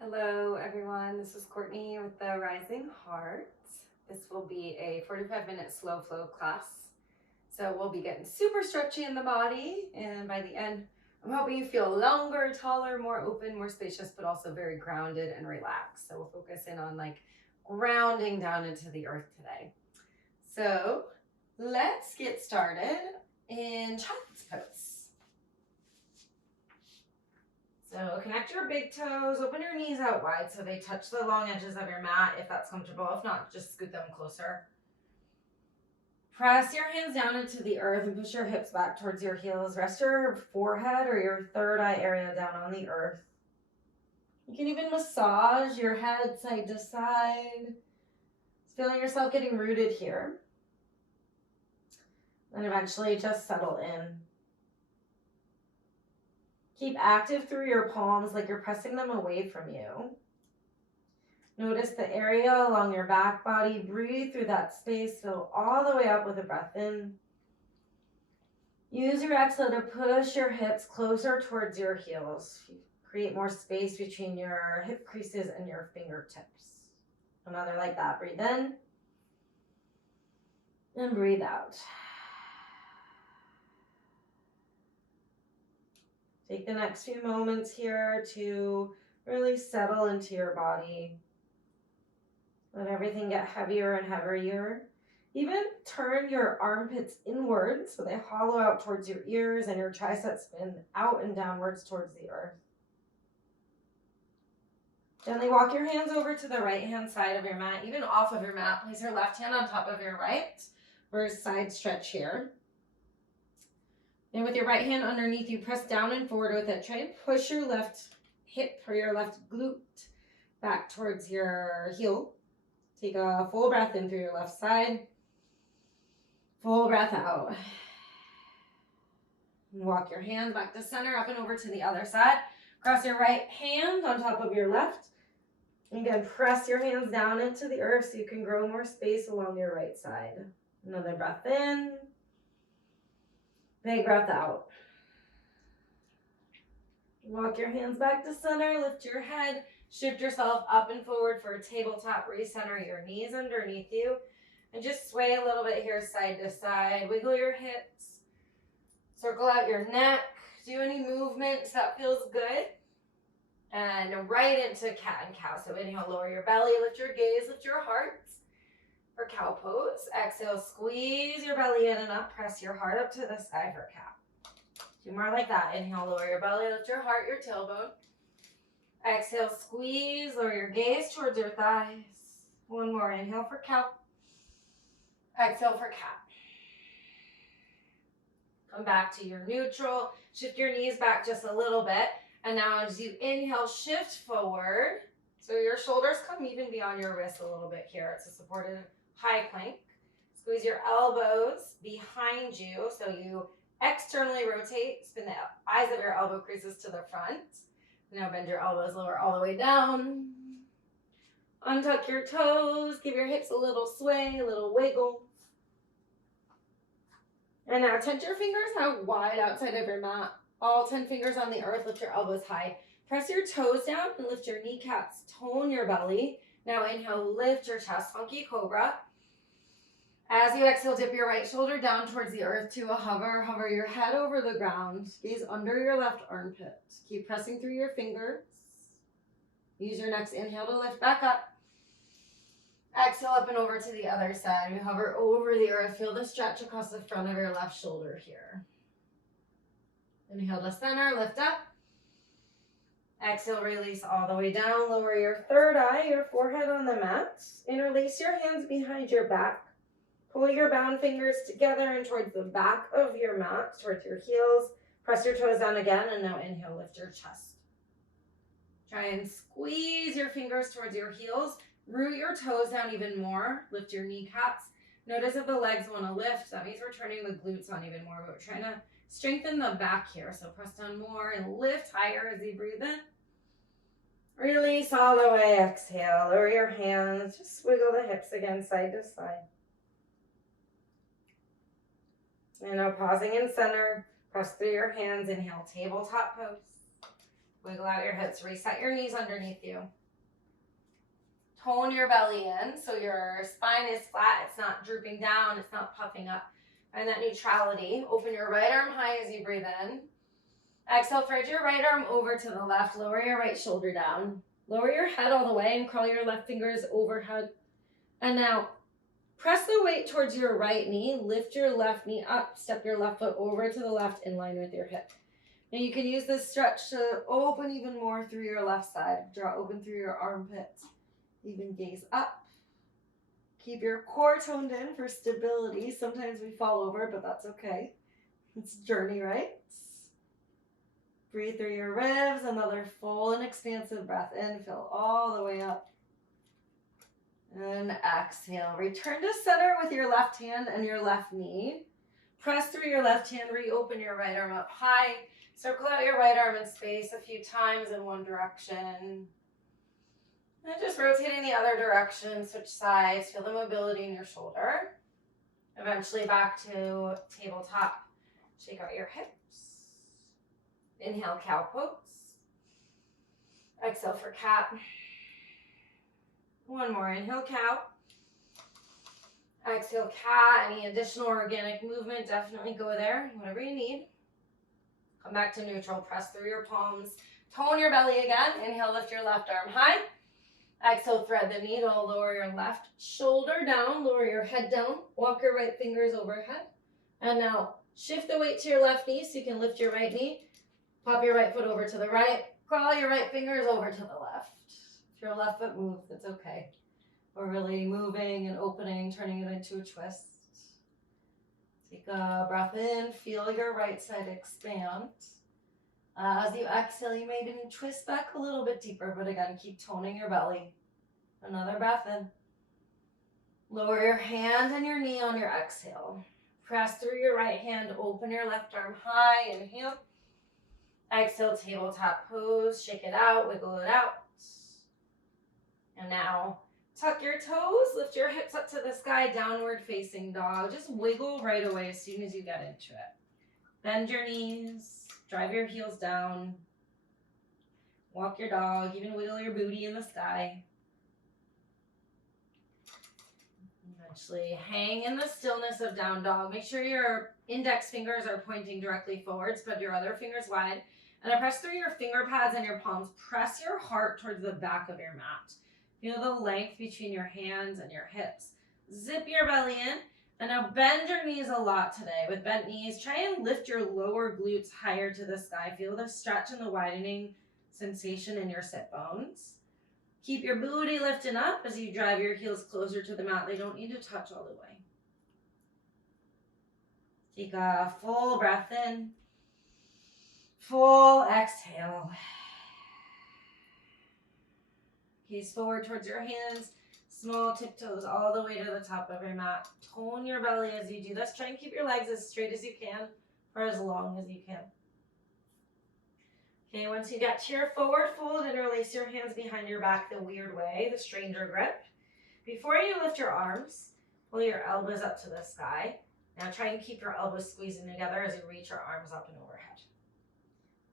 Hello everyone, this is Courtney with the Rising Heart. This will be a 45-minute slow flow class. So we'll be getting super stretchy in the body, and by the end, I'm hoping you feel longer, taller, more open, more spacious, but also very grounded and relaxed. So we'll focus in on like grounding down into the earth today. So let's get started in Child's Pose. So connect your big toes, open your knees out wide so they touch the long edges of your mat if that's comfortable. If not, just scoot them closer. Press your hands down into the earth and push your hips back towards your heels. Rest your forehead or your third eye area down on the earth. You can even massage your head side to side. Just feeling yourself getting rooted here. And eventually just settle in. Keep active through your palms like you're pressing them away from you. Notice the area along your back body. Breathe through that space. Fill all the way up with a breath in. Use your exhale to push your hips closer towards your heels. Create more space between your hip creases and your fingertips. Another like that. Breathe in and breathe out. Take the next few moments here to really settle into your body. Let everything get heavier and heavier. Even turn your armpits inwards so they hollow out towards your ears and your triceps spin out and downwards towards the earth. Gently walk your hands over to the right hand side of your mat, even off of your mat. Place your left hand on top of your right for a side stretch here. And with your right hand underneath you, press down and forward with it. Try and push your left hip or your left glute back towards your heel. Take a full breath in through your left side. Full breath out. And walk your hands back to center, up and over to the other side. Cross your right hand on top of your left. And again, press your hands down into the earth so you can grow more space along your right side. Another breath in. Big breath out. Walk your hands back to center, lift your head, shift yourself up and forward for a tabletop. Recenter your knees underneath you, and just sway a little bit here side to side. Wiggle your hips, circle out your neck, do any movements that feels good. And right into cat and cow. So inhale, lower your belly, lift your gaze, lift your heart. For cow pose, exhale, squeeze your belly in and up, press your heart up to the sky for cow. Two more like that. Inhale, lower your belly, lift your heart, your tailbone. Exhale, squeeze, lower your gaze towards your thighs. One more, inhale for cow. Exhale for cat. Come back to your neutral. Shift your knees back just a little bit. And now as you inhale, shift forward. So your shoulders come even beyond your wrists a little bit here. It's a supported high plank. Squeeze your elbows behind you so you externally rotate. Spin the eyes of your elbow creases to the front. Now bend your elbows lower all the way down. Untuck your toes. Give your hips a little sway, a little wiggle. And now touch your fingers out wide outside of your mat. All 10 fingers on the earth. Lift your elbows high. Press your toes down and lift your kneecaps. Tone your belly. Now inhale, lift your chest, funky cobra. As you exhale, dip your right shoulder down towards the earth to a hover. Hover your head over the ground. Gaze under your left armpit. Keep pressing through your fingers. Use your next inhale to lift back up. Exhale up and over to the other side. You hover over the earth. Feel the stretch across the front of your left shoulder here. Inhale to center, lift up. Exhale, release all the way down. Lower your third eye, your forehead on the mat. Interlace your hands behind your back. Pull your bound fingers together and towards the back of your mat, towards your heels. Press your toes down again, and now inhale, lift your chest. Try and squeeze your fingers towards your heels. Root your toes down even more. Lift your kneecaps. Notice if the legs want to lift. That means we're turning the glutes on even more, but we're trying to strengthen the back here. So press down more and lift higher as you breathe in. Release all the way. Exhale. Lower your hands. Just wiggle the hips again, side to side. And now pausing in center. Press through your hands. Inhale, tabletop pose. Wiggle out your hips. Reset your knees underneath you. Tone your belly in so your spine is flat. It's not drooping down. It's not puffing up. And that neutrality. Open your right arm high as you breathe in. Exhale, thread your right arm over to the left. Lower your right shoulder down. Lower your head all the way and curl your left fingers overhead. And now press the weight towards your right knee. Lift your left knee up. Step your left foot over to the left in line with your hip. Now you can use this stretch to open even more through your left side. Draw open through your armpits. Even gaze up. Keep your core toned in for stability. Sometimes we fall over, but that's okay. It's a journey, right? Breathe through your ribs. Another full and expansive breath in. Fill all the way up. And exhale. Return to center with your left hand and your left knee. Press through your left hand. Reopen your right arm up high. Circle out your right arm in space a few times in one direction. And just rotating the other direction. Switch sides. Feel the mobility in your shoulder. Eventually back to tabletop. Shake out your hips. Inhale, cow pose. Exhale for cat. One more. Inhale, cow. Exhale, cat. Any additional organic movement, definitely go there. Whatever you need. Come back to neutral. Press through your palms. Tone your belly again. Inhale, lift your left arm high. Exhale, thread the needle. Lower your left shoulder down. Lower your head down. Walk your right fingers overhead. And now shift the weight to your left knee so you can lift your right knee. Pop your right foot over to the right. Crawl your right fingers over to the left. If your left foot moves, it's okay. We're really moving and opening, turning it into a twist. Take a breath in. Feel your right side expand. As you exhale, you may even twist back a little bit deeper, but again, keep toning your belly. Another breath in. Lower your hand and your knee on your exhale. Press through your right hand. Open your left arm high. Inhale. Exhale, tabletop pose. Shake it out, wiggle it out. And now tuck your toes, lift your hips up to the sky, downward facing dog. Just wiggle right away as soon as you get into it. Bend your knees, drive your heels down. Walk your dog, even wiggle your booty in the sky. Eventually hang in the stillness of down dog. Make sure your index fingers are pointing directly forward. Spread your other fingers wide. And I press through your finger pads and your palms. Press your heart towards the back of your mat. Feel the length between your hands and your hips. Zip your belly in. And now bend your knees a lot today. With bent knees, try and lift your lower glutes higher to the sky. Feel the stretch and the widening sensation in your sit bones. Keep your booty lifting up as you drive your heels closer to the mat. They don't need to touch all the way. Take a full breath in. Full exhale. Gaze forward towards your hands. Small tiptoes all the way to the top of your mat. Tone your belly as you do this. Try and keep your legs as straight as you can for as long as you can. Okay, once you get to your forward fold, interlace your hands behind your back the weird way, the stranger grip. Before you lift your arms, pull your elbows up to the sky. Now try and keep your elbows squeezing together as you reach your arms up and overhead.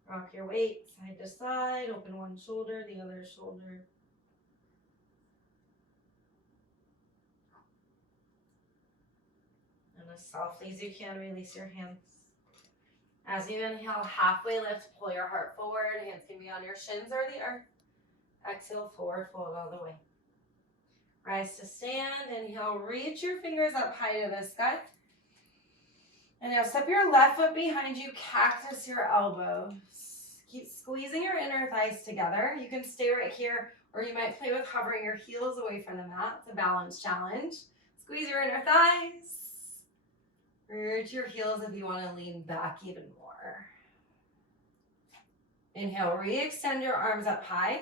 Rock your weight side to side. Open one shoulder, the other shoulder. And as softly as you can, release your hands. As you inhale, halfway lift, pull your heart forward. Hands can be on your shins or the earth. Exhale, forward fold all the way. Rise to stand. Inhale, reach your fingers up high to the sky. And now step your left foot behind you, cactus your elbows. Keep squeezing your inner thighs together. You can stay right here, or you might play with hovering your heels away from the mat. It's a balance challenge. Squeeze your inner thighs. Reach your heels if you want to lean back even more. Inhale, re-extend your arms up high.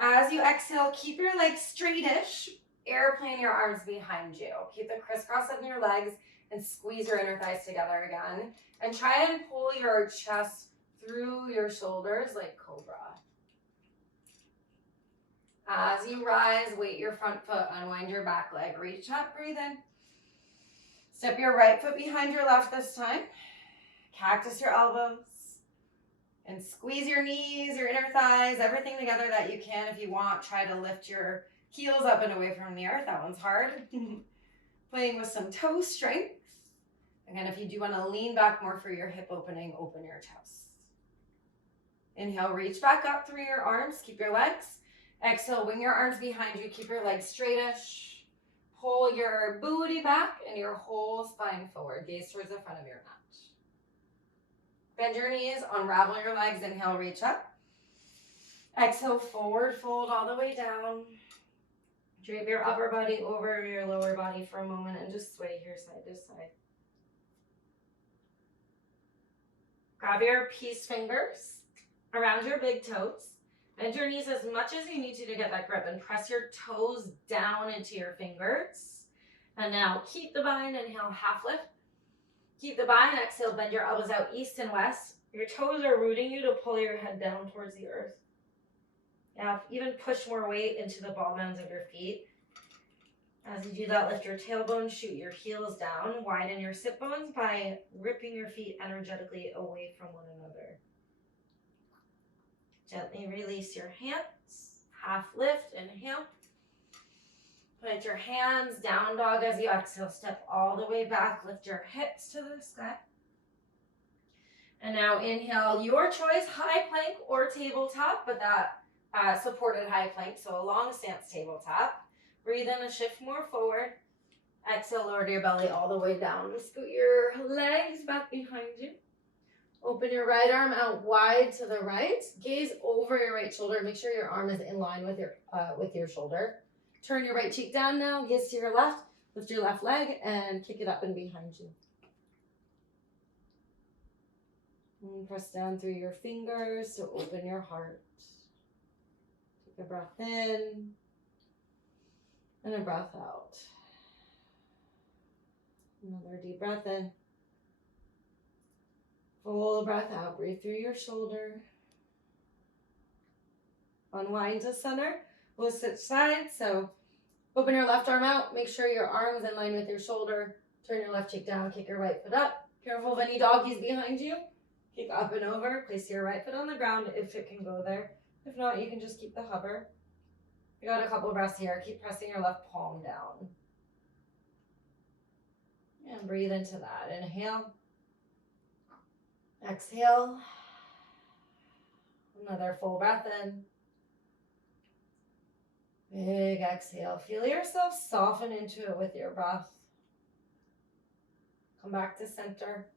As you exhale, keep your legs straightish. Airplane your arms behind you. Keep the crisscross of your legs and squeeze your inner thighs together again. And try and pull your chest through your shoulders like Cobra. As you rise, weight your front foot, unwind your back leg. Reach up, breathe in. Step your right foot behind your left this time. Cactus your elbows. And squeeze your knees, your inner thighs, everything together that you can. If you want, try to lift your heels up and away from the earth. That one's hard. Playing with some toe strength. Again, if you do want to lean back more for your hip opening, open your chest. Inhale, reach back up through your arms. Keep your legs. Exhale, wing your arms behind you. Keep your legs straightish. Pull your booty back and your whole spine forward. Gaze towards the front of your mat. Bend your knees, unravel your legs. Inhale, reach up. Exhale, forward fold all the way down. Drape your upper body over your lower body for a moment and just sway here side to side. Grab your peace fingers around your big toes. Bend your knees as much as you need to get that grip and press your toes down into your fingers. And now keep the bind. Inhale, half lift. Keep the bind. Exhale, bend your elbows out east and west. Your toes are rooting you to pull your head down towards the earth. Now, even push more weight into the ball mounds of your feet. As you do that, lift your tailbone, shoot your heels down, widen your sit bones by ripping your feet energetically away from one another. Gently release your hands. Half lift, inhale. Plant your hands, down dog as you exhale. Step all the way back. Lift your hips to the sky. And now inhale, your choice, high plank or tabletop, but that supported high plank, so a long stance tabletop. Breathe in and shift more forward. Exhale, lower your belly all the way down. Scoot your legs back behind you. Open your right arm out wide to the right. Gaze over your right shoulder. Make sure your arm is in line with your shoulder. Turn your right cheek down now. Gaze to your left. Lift your left leg and kick it up and behind you. And press down through your fingers to open your heart. Take a breath in and a breath out. Another deep breath in. Full breath out. Breathe through your shoulder. Unwind to center. We'll switch sides. So open your left arm out. Make sure your arm is in line with your shoulder. Turn your left cheek down. Kick your right foot up. Careful of any doggies behind you. Kick up and over. Place your right foot on the ground if it can go there. If not, you can just keep the hover. You got a couple breaths here. Keep pressing your left palm down. And breathe into that. Inhale. Exhale. Another full breath in. Big exhale. Feel yourself soften into it with your breath. Come back to center.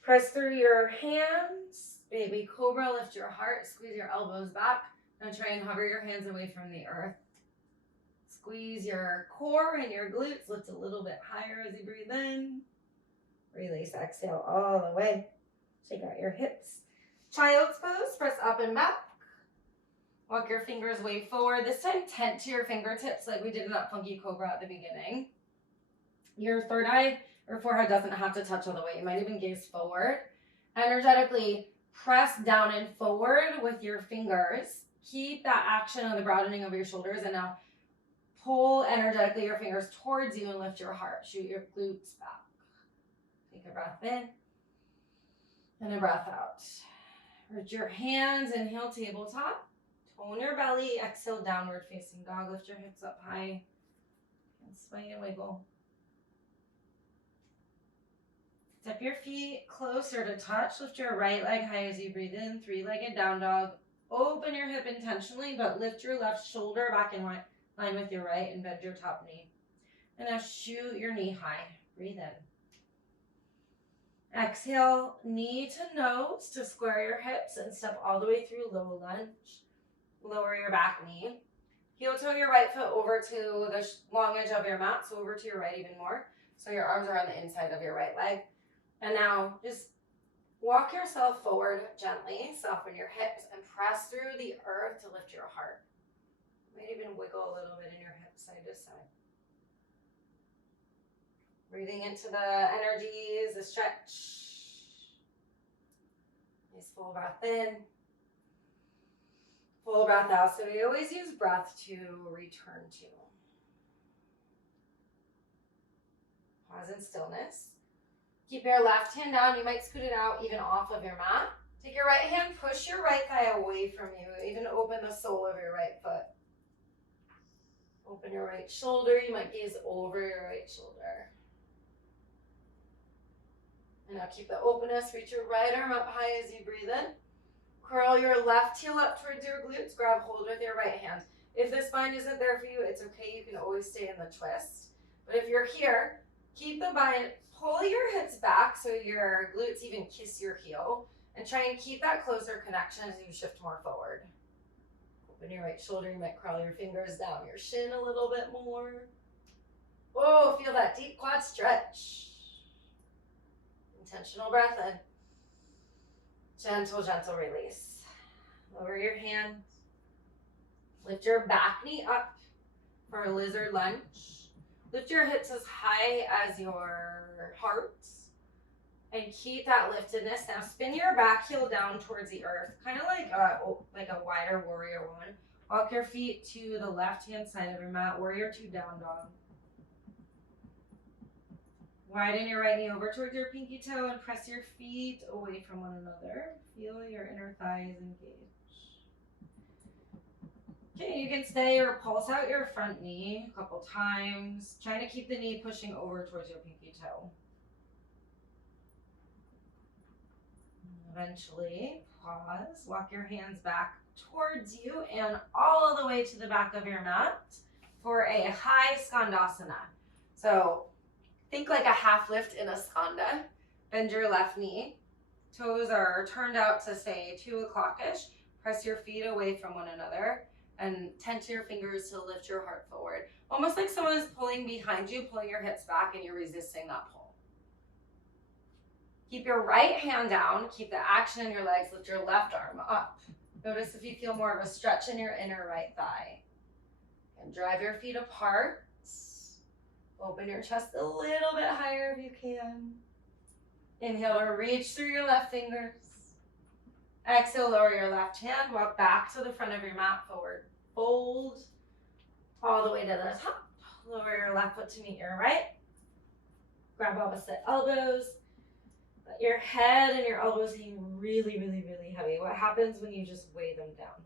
Press through your hands. Baby Cobra, lift your heart. Squeeze your elbows back. Now try and hover your hands away from the earth. Squeeze your core and your glutes. Lift a little bit higher as you breathe in. Release, exhale all the way. Shake out your hips. Child's pose, press up and back. Walk your fingers way forward. This time tent to your fingertips like we did in that funky cobra at the beginning. Your third eye or forehead doesn't have to touch all the way. You might even gaze forward. Energetically press down and forward with your fingers. Keep that action of the broadening of your shoulders, and now pull energetically your fingers towards you and lift your heart. Shoot your glutes back. Take a breath in and a breath out. Reach your hands, inhale, tabletop. Tone your belly, exhale, downward facing dog. Lift your hips up high and sway and wiggle. Step your feet closer to touch. Lift your right leg high as you breathe in. Three-legged down dog. Open your hip intentionally, but lift your left shoulder back in line with your right and bend your top knee. And now shoot your knee high. Breathe in. Exhale, knee to nose to square your hips and step all the way through low lunge. Lower your back knee. Heel toe your right foot over to the long edge of your mat, so over to your right even more. So your arms are on the inside of your right leg. And now just walk yourself forward gently, soften your hips, and press through the earth to lift your heart. You might even wiggle a little bit in your hips side to side. Breathing into the energies, the stretch. Nice full breath in. Full breath out. So we always use breath to return to. Pause in stillness. Keep your left hand down. You might scoot it out even off of your mat. Take your right hand, push your right thigh away from you. Even open the sole of your right foot. Open your right shoulder. You might gaze over your right shoulder. And now keep the openness. Reach your right arm up high as you breathe in. Curl your left heel up towards your glutes. Grab hold with your right hand. If the spine isn't there for you, it's okay. You can always stay in the twist. But if you're here, keep the bind. Pull your hips back so your glutes even kiss your heel. And try and keep that closer connection as you shift more forward. Open your right shoulder. You might curl your fingers down your shin a little bit more. Oh, feel that deep quad stretch. Intentional breath in. Gentle, gentle release. Lower your hand. Lift your back knee up for a lizard lunge. Lift your hips as high as your heart. And keep that liftedness. Now spin your back heel down towards the earth, kind of like a wider warrior one. Walk your feet to the left-hand side of your mat, warrior two, down dog. Widen your right knee over towards your pinky toe and press your feet away from one another. Feel your inner thighs engage. Okay, you can stay or pulse out your front knee a couple times, trying to keep the knee pushing over towards your pinky toe. Eventually, pause, walk your hands back towards you and all the way to the back of your mat for a high Skandasana. So think like a half lift in a skanda. Bend your left knee. Toes are turned out to say 2 o'clock-ish. Press your feet away from one another and tense your fingers to lift your heart forward. Almost like someone is pulling behind you, pulling your hips back, and you're resisting that pull. Keep your right hand down. Keep the action in your legs. Lift your left arm up. Notice if you feel more of a stretch in your inner right thigh. And drive your feet apart. Open your chest a little bit higher if you can. Inhale to reach through your left fingers. Exhale, lower your left hand. Walk back to the front of your mat, forward fold. All the way to the top. Lower your left foot to meet your right. Grab opposite elbows. Let your head and your elbows hang really, really, really heavy. What happens when you just weigh them down?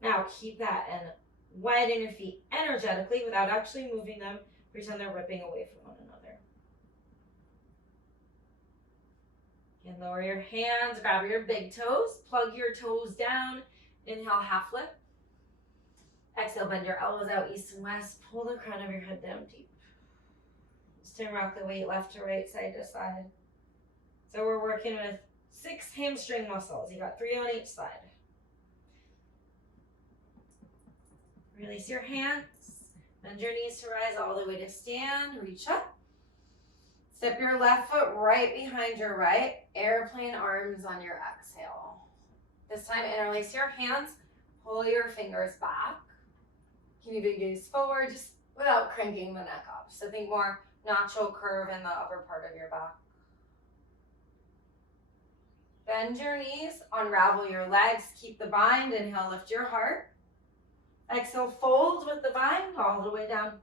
Now keep that and widen your feet energetically without actually moving them. Pretend they're ripping away from one another. And lower your hands, grab your big toes, plug your toes down. Inhale, half lift. Exhale, bend your elbows out east and west. Pull the crown of your head down deep. Just turn rock the weight left to right, side to side. So we're working with 6 hamstring muscles. You got 3 on each side. Release your hands. Bend your knees to rise all the way to stand. Reach up. Step your left foot right behind your right. Airplane arms on your exhale. This time, interlace your hands. Pull your fingers back. You can even gaze forward just without cranking the neck up. So think more natural curve in the upper part of your back. Bend your knees, unravel your legs, keep the bind. Inhale, lift your heart. Exhale, fold with the bind all the way down.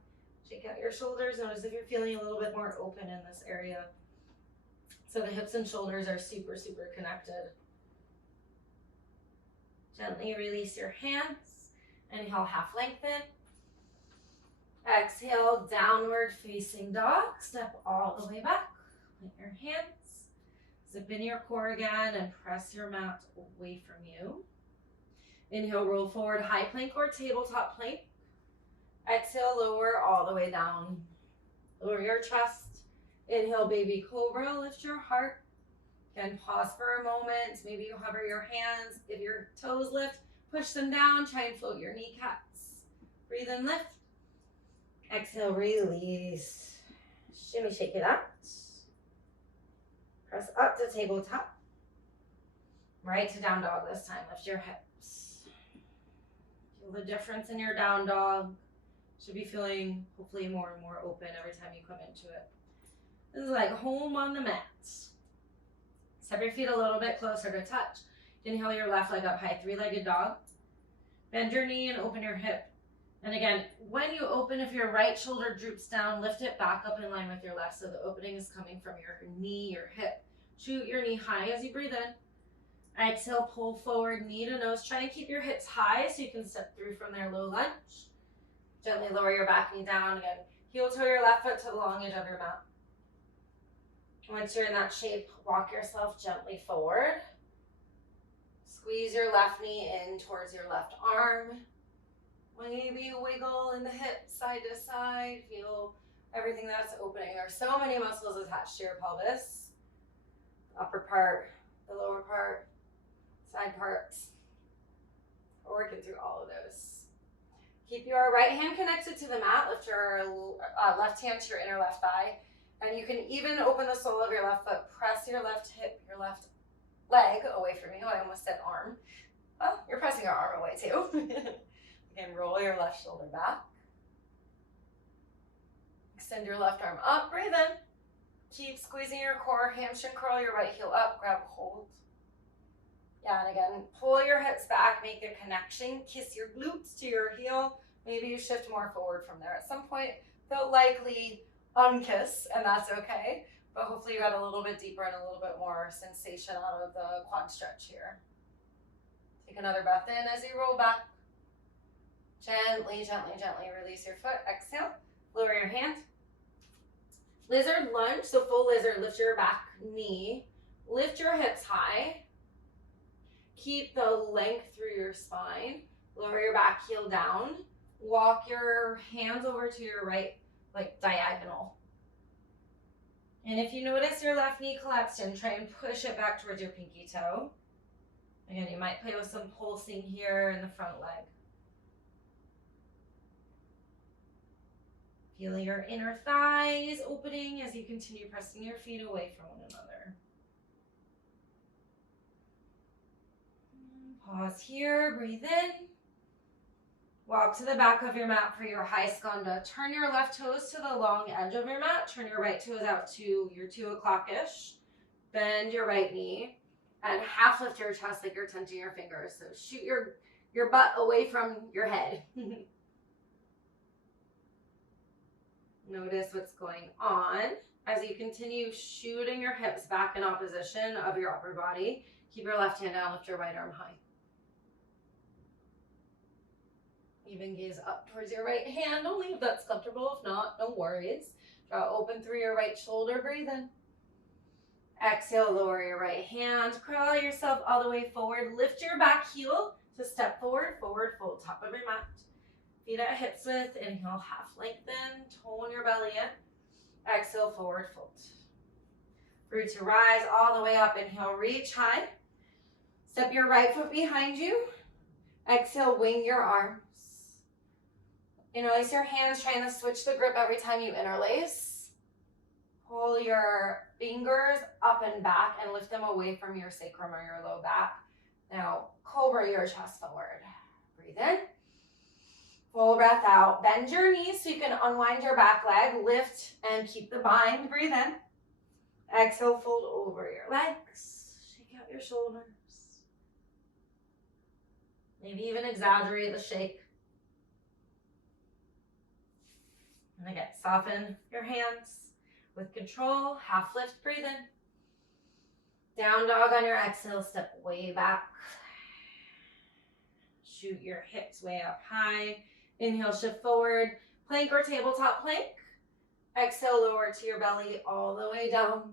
Shake out your shoulders. Notice if you're feeling a little bit more open in this area. So the hips and shoulders are super, super connected. Gently release your hands. Inhale, half lengthen. Exhale, downward facing dog. Step all the way back. Plant your hands. Zip in your core again and press your mat away from you. Inhale, roll forward, high plank or tabletop plank. Exhale, lower all the way down. Lower your chest. Inhale, baby cobra, lift your heart. Again, pause for a moment. Maybe you hover your hands. If your toes lift, push them down. Try and float your kneecaps. Breathe in, lift. Exhale, release. Shimmy, shake it out. Press up to tabletop. Right to down dog this time. Lift your hips. Feel the difference in your down dog. Should be feeling hopefully more and more open every time you come into it. This is like home on the mat. Step your feet a little bit closer to touch. Inhale your left leg up high, 3-legged dog. Bend your knee and open your hip. And again, when you open, if your right shoulder droops down, lift it back up in line with your left. So the opening is coming from your knee, your hip. Shoot your knee high as you breathe in. Exhale, pull forward, knee to nose. Try and keep your hips high so you can step through from there, low lunge. Gently lower your back knee down. Again, heel toe your left foot to the long edge of your mat. Once you're in that shape, walk yourself gently forward. Squeeze your left knee in towards your left arm. Maybe wiggle in the hips side to side. Feel everything that's opening. There are so many muscles attached to your pelvis. The upper part, the lower part, side parts. We're working through all of those. Keep your right hand connected to the mat. Lift your left hand to your inner left thigh. And you can even open the sole of your left foot. Press your left hip, your left leg away from you. I almost said arm. Well, you're pressing your arm away too. Again, roll your left shoulder back. Extend your left arm up. Breathe in. Keep squeezing your core. Hamstring curl your right heel up. Grab hold. Yeah, and again, pull your hips back. Make a connection. Kiss your glutes to your heel. Maybe you shift more forward from there. At some point, they'll likely unkiss, and that's okay. But hopefully you got a little bit deeper and a little bit more sensation out of the quad stretch here. Take another breath in as you roll back. Gently, gently, gently release your foot. Exhale. Lower your hand. Lizard lunge. So full lizard. Lift your back knee. Lift your hips high. Keep the length through your spine. Lower your back heel down. Walk your hands over to your right, like diagonal. And if you notice your left knee collapsed in, try and push it back towards your pinky toe. Again, you might play with some pulsing here in the front leg. Feel your inner thighs opening as you continue pressing your feet away from one another. Pause here, breathe in. Walk to the back of your mat for your high skanda. Turn your left toes to the long edge of your mat. Turn your right toes out to your 2 o'clock-ish. Bend your right knee and half lift your chest like you're tenting your fingers. So shoot your butt away from your head. Notice what's going on as you continue shooting your hips back in opposition of your upper body. Keep your left hand down, lift your right arm high. Even gaze up towards your right hand, only if that's comfortable. If not, no worries. Draw open through your right shoulder, breathe in. Exhale, lower your right hand. Crawl yourself all the way forward. Lift your back heel to step forward, forward fold, top of your mat. Feet at hips width, inhale, half lengthen, tone your belly in. Exhale, forward fold. Root to rise all the way up, inhale, reach high. Step your right foot behind you. Exhale, wing your arms. Interlace your hands, trying to switch the grip every time you interlace. Pull your fingers up and back and lift them away from your sacrum or your low back. Now, Cobra your chest forward. Breathe in. Full breath out. Bend your knees so you can unwind your back leg. Lift and keep the bind. Breathe in. Exhale, fold over your legs. Shake out your shoulders. Maybe even exaggerate the shake. And again, soften your hands with control. Half lift, breathe in. Down dog on your exhale, step way back. Shoot your hips way up high. Inhale, shift forward. Plank or tabletop plank. Exhale, lower to your belly all the way down.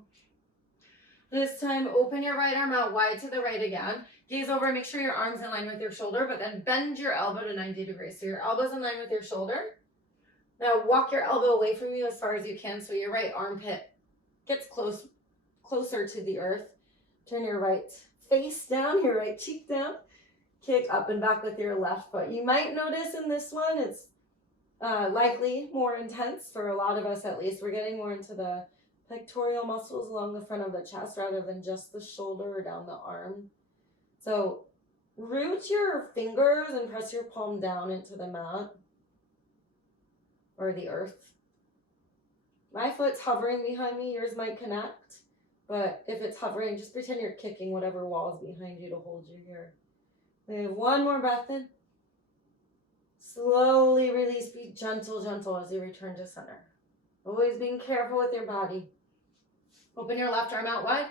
This time, open your right arm out wide to the right again. Gaze over, make sure your arm's in line with your shoulder, but then bend your elbow to 90 degrees. So your elbow's in line with your shoulder. Now walk your elbow away from you as far as you can so your right armpit gets closer to the earth. Turn your right face down, your right cheek down. Kick up and back with your left foot. You might notice in this one, it's likely more intense for a lot of us at least. We're getting more into the pectoral muscles along the front of the chest rather than just the shoulder or down the arm. So root your fingers and press your palm down into the mat or the earth. My foot's hovering behind me, yours might connect, but if it's hovering, just pretend you're kicking whatever wall is behind you to hold you here. We have one more breath in. Slowly release, be gentle, gentle as you return to center. Always being careful with your body. Open your left arm out wide.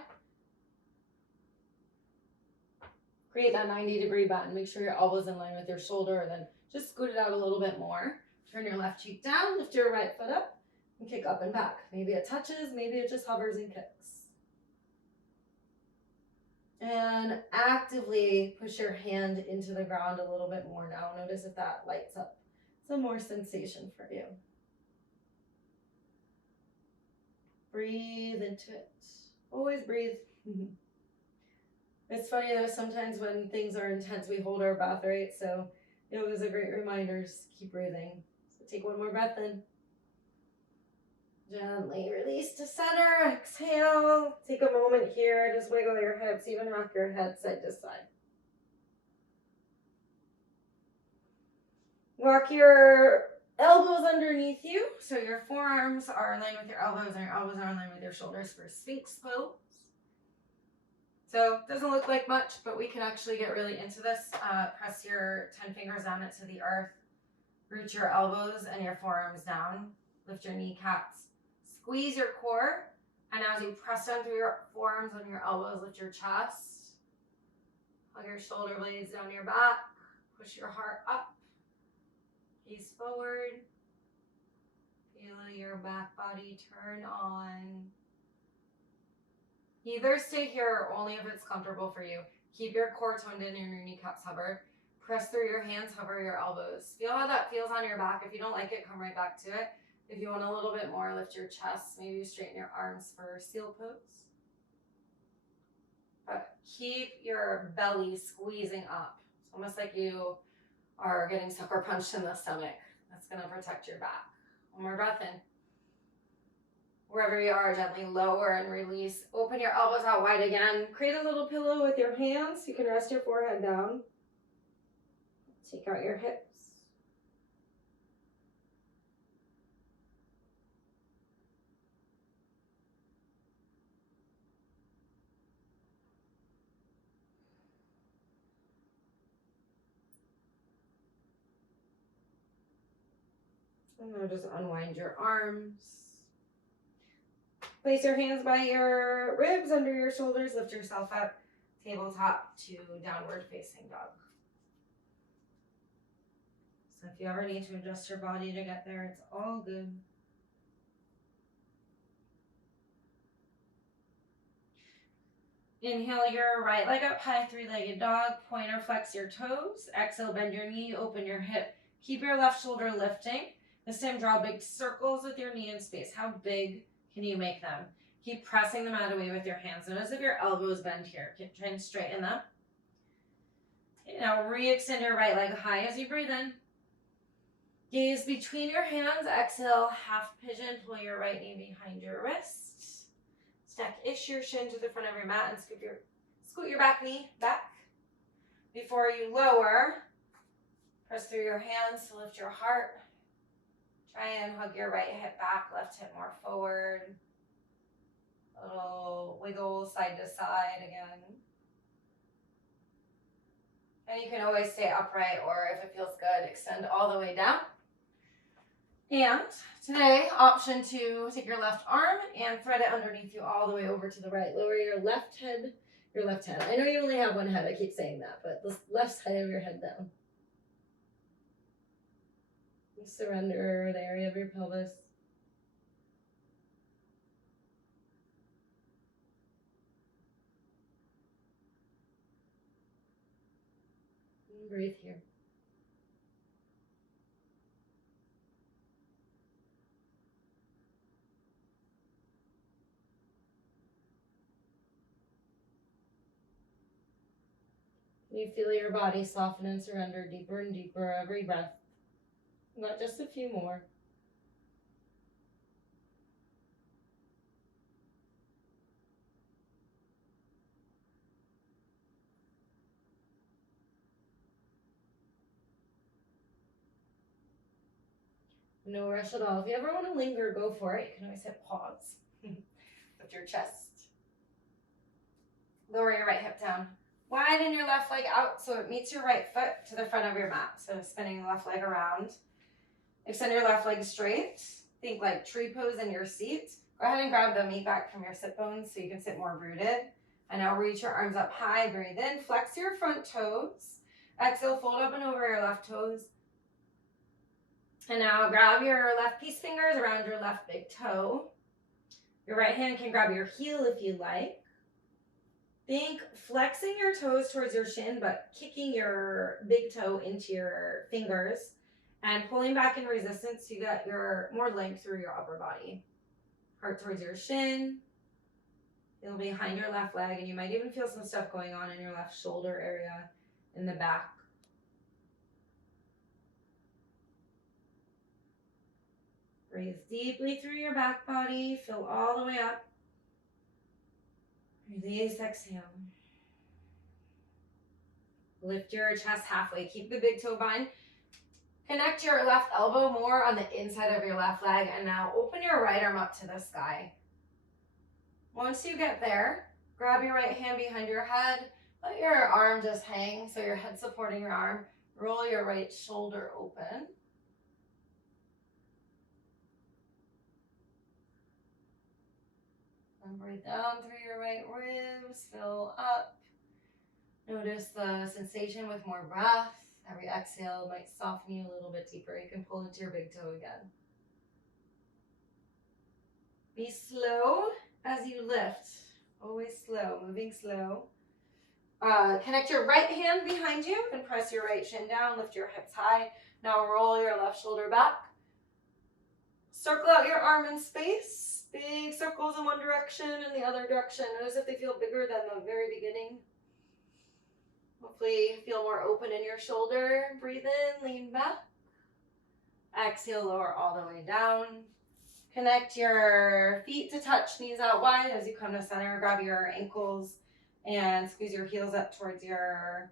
Create that 90-degree bend. Make sure your elbow's in line with your shoulder, and then just scoot it out a little bit more. Turn your left cheek down, lift your right foot up, and kick up and back. Maybe it touches, maybe it just hovers and kicks. And actively push your hand into the ground a little bit more now. Notice if that lights up some more sensation for you. Breathe into it. Always breathe. It's funny though, sometimes when things are intense, we hold our breath, right? So yoga is a great reminder, just keep breathing. So take one more breath in. Gently release to center, exhale. Take a moment here, just wiggle your hips, even rock your head side to side. Walk your elbows underneath you, so your forearms are in line with your elbows and your elbows are in line with your shoulders for Sphynx Pose. So it doesn't look like much, but we can actually get really into this. Press your 10 fingers down into the earth. Root your elbows and your forearms down. Lift your kneecaps. Squeeze your core. And as you press down through your forearms and your elbows, lift your chest. Hug your shoulder blades down your back. Push your heart up. Gaze forward. Feel your back body turn on. Either stay here or only if it's comfortable for you. Keep your core toned in and your kneecaps hover. Press through your hands, hover your elbows. Feel how that feels on your back. If you don't like it, come right back to it. If you want a little bit more, lift your chest. Maybe straighten your arms for seal pose. But keep your belly squeezing up. It's almost like you are getting sucker punched in the stomach. That's going to protect your back. One more breath in. Wherever you are, gently lower and release. Open your elbows out wide again. Create a little pillow with your hands. You can rest your forehead down. Take out your hips. And now just unwind your arms. Place your hands by your ribs, under your shoulders. Lift yourself up. Tabletop to downward facing dog. So if you ever need to adjust your body to get there, it's all good. Inhale your right leg up high, three-legged dog. Point or flex your toes. Exhale, bend your knee, open your hip. Keep your left shoulder lifting. This time draw big circles with your knee in space. How big can you make them? Keep pressing them out of the way with your hands. Notice if your elbows bend here. Try and straighten them. Okay, now re-extend your right leg high as you breathe in. Gaze between your hands. Exhale, half pigeon. Pull your right knee behind your wrist. Stack-ish your shin to the front of your mat and scoot your back knee back. Before you lower, press through your hands to lift your heart. Try and hug your right hip back, left hip more forward. A little wiggle side to side again. And you can always stay upright, or if it feels good, extend all the way down. And today, option 2, take your left arm and thread it underneath you all the way over to the right. Lower your left head, I know you only have one head, I keep saying that, but the left side of your head down. You surrender the area of your pelvis. And breathe here. You feel your body soften and surrender deeper and deeper every breath. Not just a few more. No rush at all. If you ever want to linger, go for it. You can always hit pause. Lift your chest. Lower your right hip down. Widen your left leg out so it meets your right foot to the front of your mat. So spinning the left leg around. Extend your left leg straight. Think like tree pose in your seat. Go ahead and grab the meat back from your sit bones so you can sit more rooted. And now reach your arms up high. Breathe in. Flex your front toes. Exhale, fold up and over your left toes. And now grab your left peace fingers around your left big toe. Your right hand can grab your heel if you like. Think flexing your toes towards your shin, but kicking your big toe into your fingers and pulling back in resistance so you got your more length through your upper body. Heart towards your shin. Feel behind your left leg, and you might even feel some stuff going on in your left shoulder area in the back. Breathe deeply through your back body. Fill all the way up. Release, exhale. Lift your chest halfway. Keep the big toe bind. Connect your left elbow more on the inside of your left leg. And now open your right arm up to the sky. Once you get there, grab your right hand behind your head. Let your arm just hang so your head's supporting your arm. Roll your right shoulder open. And breathe down through your right ribs, fill up. Notice the sensation with more breath. Every exhale might soften you a little bit deeper. You can pull into your big toe again. Be slow as you lift. Always slow, moving slow. Connect your right hand behind you and press your right shin down. Lift your hips high. Now roll your left shoulder back. Circle out your arm in space. Big circles in one direction and the other direction. Notice if they feel bigger than the very beginning. Hopefully feel more open in your shoulder. Breathe in, lean back. Exhale, lower all the way down. Connect your feet to touch, knees out wide as you come to center. Grab your ankles and squeeze your heels up towards your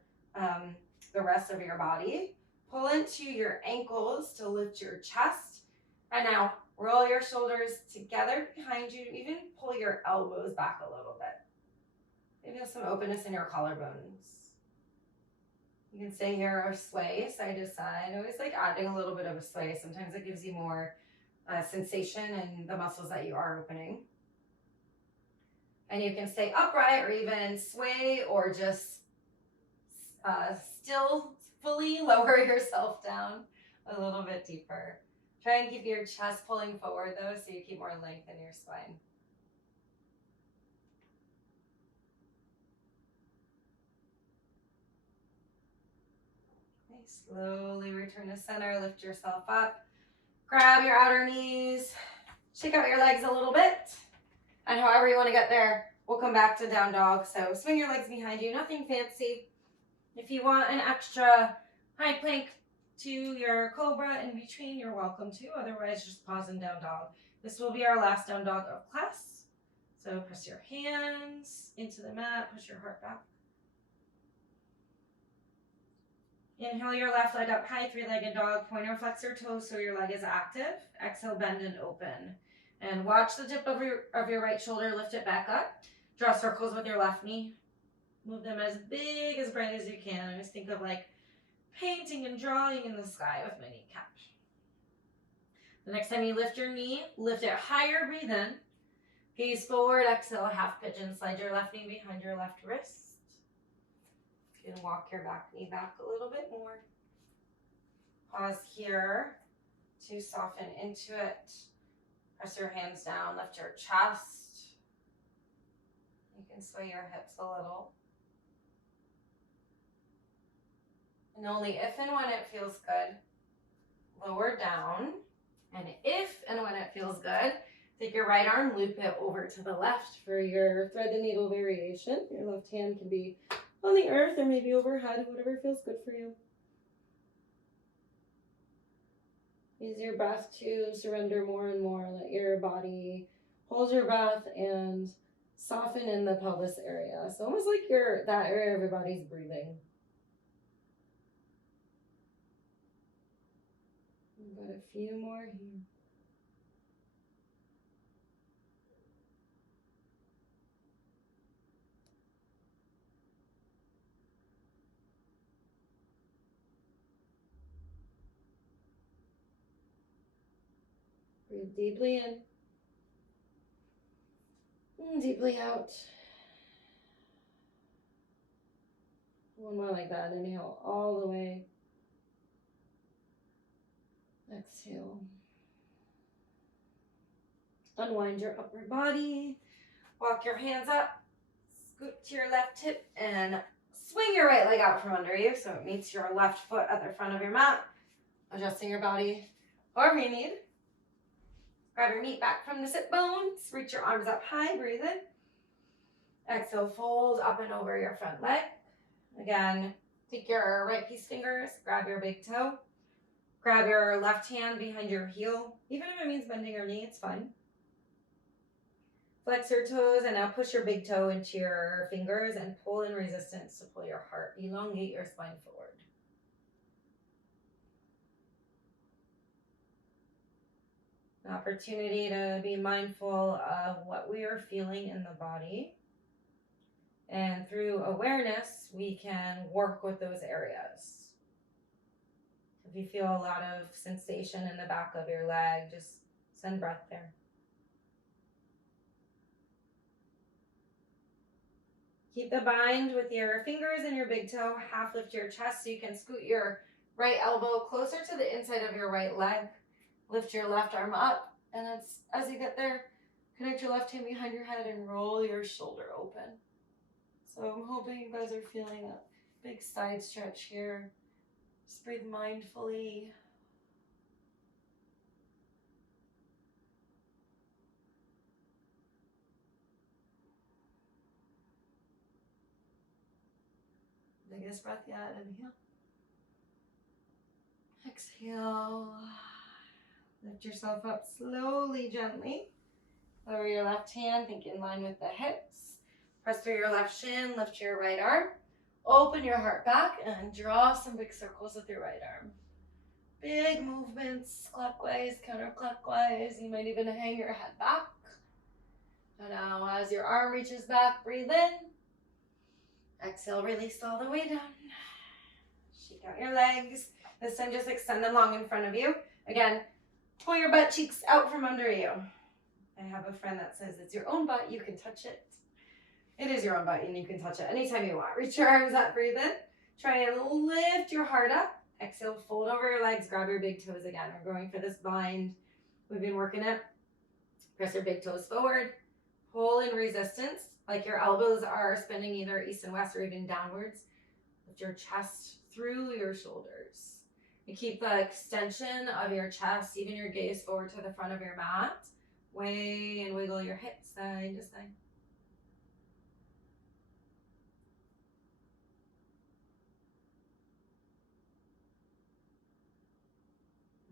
the rest of your body. Pull into your ankles to lift your chest. And now roll your shoulders together behind you. Even pull your elbows back a little bit. Maybe have some openness in your collarbones. You can stay here or sway side to side. Always like adding a little bit of a sway. Sometimes it gives you more sensation in the muscles that you are opening. And you can stay upright or even sway or just still fully lower yourself down a little bit deeper. Try and keep your chest pulling forward though so you keep more length in your spine. Okay, slowly return to center, lift yourself up. Grab your outer knees, shake out your legs a little bit. And however you want to get there, we'll come back to down dog. So swing your legs behind you, nothing fancy. If you want an extra high plank to your Cobra in between, you're welcome to. Otherwise, just pause in down dog. This will be our last down dog of class. So press your hands into the mat, push your heart back. Inhale your left leg up high, three-legged dog. Pointer flex your toes so your leg is active. Exhale, bend and open. And watch the tip of your right shoulder, lift it back up. Draw circles with your left knee. Move them as big, as bright as you can. And just think of like painting and drawing in the sky with my kneecap. The next time you lift your knee, lift it higher, breathe in. Gaze forward, exhale, half pigeon. Slide your left knee behind your left wrist. You can walk your back knee back a little bit more. Pause here to soften into it. Press your hands down, lift your chest. You can sway your hips a little. And only if and when it feels good, lower down. And if and when it feels good, take your right arm, loop it over to the left for your thread the needle variation. Your left hand can be on the earth or maybe overhead, whatever feels good for you. Use your breath to surrender more and more. Let your body hold your breath and soften in the pelvis area. So almost like that area of your body's breathing. We've got a few more here. Breathe deeply in. And deeply out. One more like that. Inhale all the way. Exhale. Unwind your upper body. Walk your hands up. Scoot to your left hip and swing your right leg out from under you so it meets your left foot at the front of your mat. Adjusting your body however you need. Grab your knee back from the sit bones. Reach your arms up high. Breathe in. Exhale, fold up and over your front leg. Again, take your right peace fingers. Grab your big toe. Grab your left hand behind your heel. Even if it means bending your knee, it's fine. Flex your toes and now push your big toe into your fingers and pull in resistance to pull your heart. Elongate your spine forward. An opportunity to be mindful of what we are feeling in the body. And through awareness, we can work with those areas. If you feel a lot of sensation in the back of your leg, just send breath there. Keep the bind with your fingers and your big toe. Half lift your chest so you can scoot your right elbow closer to the inside of your right leg. Lift your left arm up. And as you get there, connect your left hand behind your head and roll your shoulder open. So I'm hoping you guys are feeling a big side stretch here. Just breathe mindfully. Biggest breath yet. Inhale. Exhale. Lift yourself up slowly, gently. Lower your left hand, think in line with the hips. Press through your left shin, lift your right arm. Open your heart back and draw some big circles with your right arm. Big movements, clockwise, counterclockwise. You might even hang your head back. And now as your arm reaches back, breathe in. Exhale, release all the way down. Shake out your legs. This time just extend them long in front of you. Again, pull your butt cheeks out from under you. I have a friend that says it's your own butt, you can touch it. It is your own butt and you can touch it anytime you want. Reach your arms up, breathe in. Try and lift your heart up. Exhale, fold over your legs, grab your big toes again. We're going for this bind. We've been working it. Press your big toes forward. Pull in resistance, like your elbows are spinning either east and west or even downwards. Lift your chest through your shoulders. You keep the extension of your chest, even your gaze forward to the front of your mat. Weigh and wiggle your hips side to side.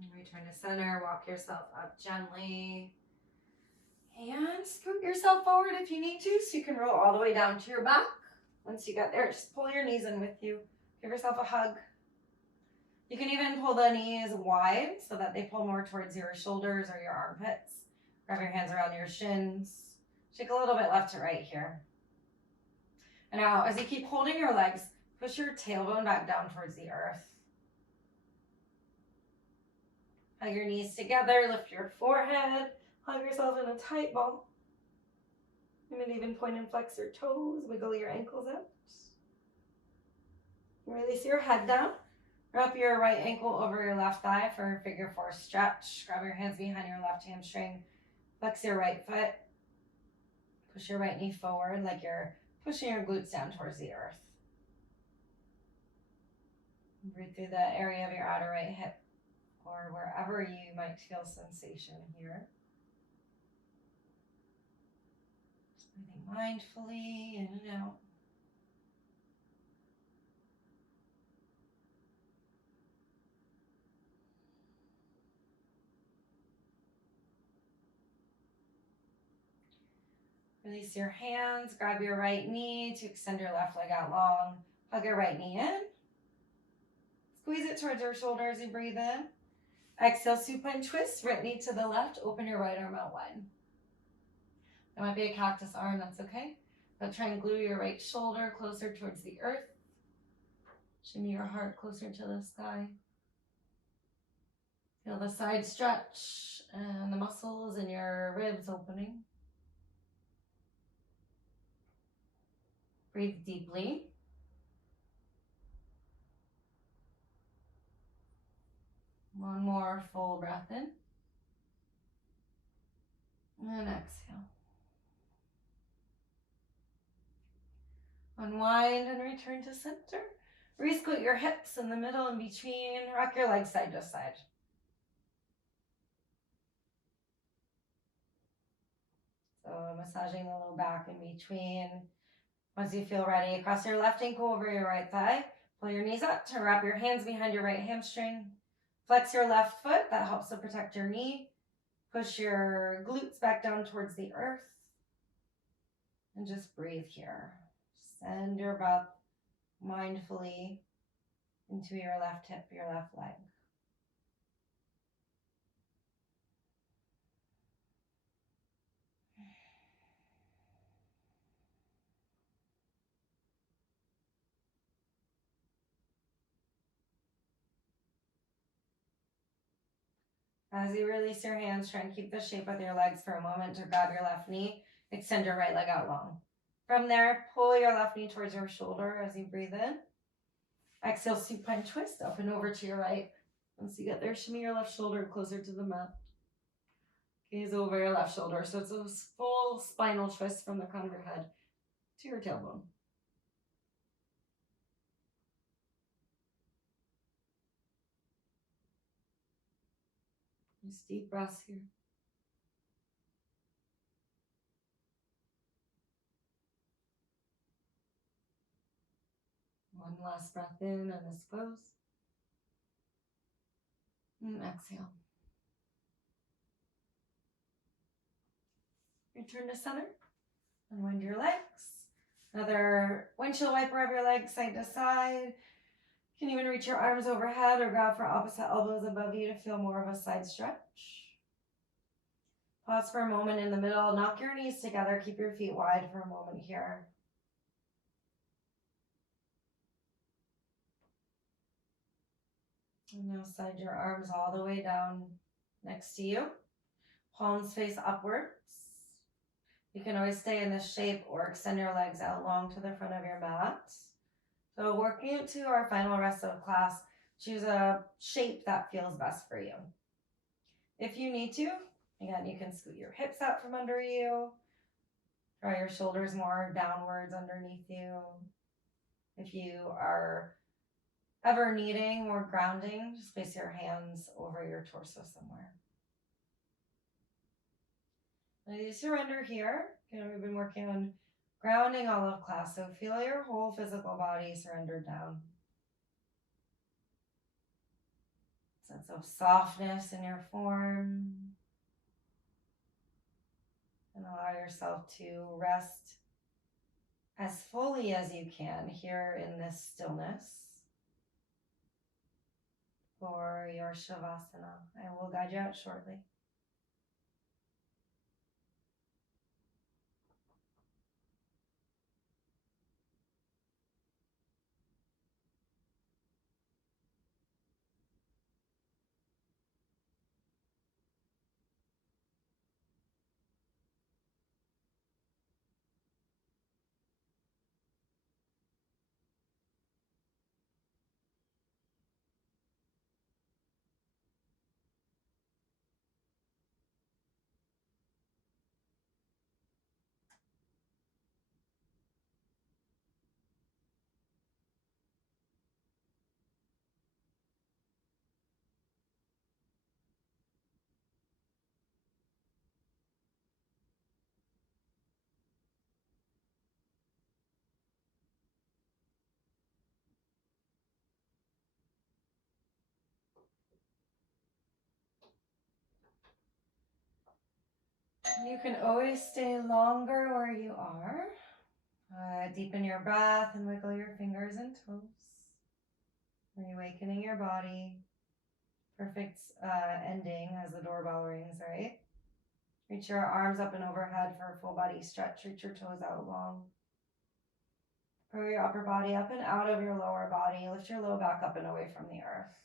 And return to center. Walk yourself up gently. And scoot yourself forward if you need to, so you can roll all the way down to your back. Once you get there, just pull your knees in with you. Give yourself a hug. You can even pull the knees wide so that they pull more towards your shoulders or your armpits. Grab your hands around your shins. Shake a little bit left to right here. And now, as you keep holding your legs, push your tailbone back down towards the earth. Hug your knees together, lift your forehead, hug yourself in a tight ball. You might even point and flex your toes, wiggle your ankles out. Release your head down. Wrap your right ankle over your left thigh for a figure four stretch. Grab your hands behind your left hamstring. Flex your right foot. Push your right knee forward like you're pushing your glutes down towards the earth. Breathe through the area of your outer right hip or wherever you might feel sensation here. Just breathing mindfully in and out. Release your hands, grab your right knee to extend your left leg out long. Hug your right knee in. Squeeze it towards your shoulder as you breathe in. Exhale, supine twist, right knee to the left. Open your right arm out wide. There might be a cactus arm, that's okay. But try and glue your right shoulder closer towards the earth. Shimmy your heart closer to the sky. Feel the side stretch and the muscles in your ribs opening. Breathe deeply. One more full breath in. And exhale. Unwind and return to center. Re-squat your hips in the middle and between. Rock your legs side to side. So massaging the low back in between. Once you feel ready, cross your left ankle over your right thigh. Pull your knees up to wrap your hands behind your right hamstring. Flex your left foot. That helps to protect your knee. Push your glutes back down towards the earth. And just breathe here. Send your breath mindfully into your left hip, your left leg. As you release your hands, try and keep the shape with your legs for a moment to grab your left knee. Extend your right leg out long. From there, pull your left knee towards your shoulder as you breathe in. Exhale, supine twist, up and over to your right. Once you get there, shimmy your left shoulder closer to the mat. Gaze over your left shoulder. So it's a full spinal twist from the crown of your head to your tailbone. Just deep breaths here. One last breath in on this pose. And exhale. Return to center. Unwind your legs. Another windshield wiper of your legs side to side. You can even reach your arms overhead or grab for opposite elbows above you to feel more of a side stretch. Pause for a moment in the middle. Knock your knees together. Keep your feet wide for a moment here. And now slide your arms all the way down next to you. Palms face upwards. You can always stay in this shape or extend your legs out long to the front of your mat. So working into our final rest of class, choose a shape that feels best for you. If you need to, again, you can scoot your hips out from under you. Draw your shoulders more downwards underneath you. If you are ever needing more grounding, just place your hands over your torso somewhere. Now you surrender here. We've been working on grounding all of class, so feel your whole physical body surrender down. Sense of softness in your form. And allow yourself to rest as fully as you can here in this stillness for your Savasana. I will guide you out shortly. You can always stay longer where you are. Deepen your breath and wiggle your fingers and toes. Reawakening your body. Perfect ending as the doorbell rings, right? Reach your arms up and overhead for a full body stretch. Reach your toes out long. Grow your upper body up and out of your lower body. Lift your low back up and away from the earth.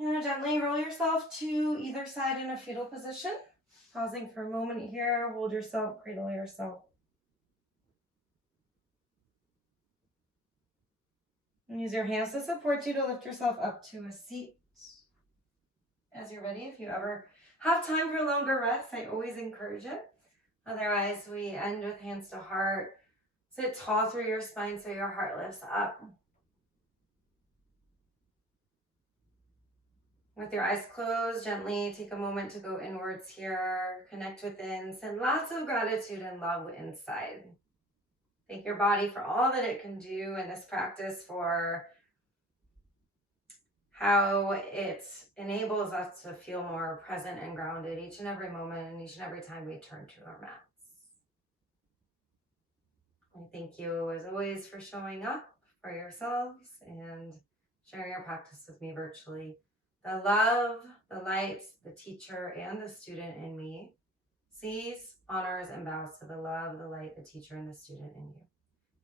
And gently roll yourself to either side in a fetal position. Pausing for a moment here. Hold yourself, cradle yourself. And use your hands to support you to lift yourself up to a seat. As you're ready, if you ever have time for longer rests, I always encourage it. Otherwise, we end with hands to heart. Sit tall through your spine so your heart lifts up. With your eyes closed, gently take a moment to go inwards here. Connect within. Send lots of gratitude and love inside. Thank your body for all that it can do in this practice, for how it enables us to feel more present and grounded each and every moment and each and every time we turn to our mats. I thank you as always for showing up for yourselves and sharing your practice with me virtually. The love, the light, the teacher, and the student in me sees, honors, and bows to the love, the light, the teacher, and the student in you.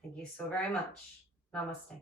Thank you so very much. Namaste.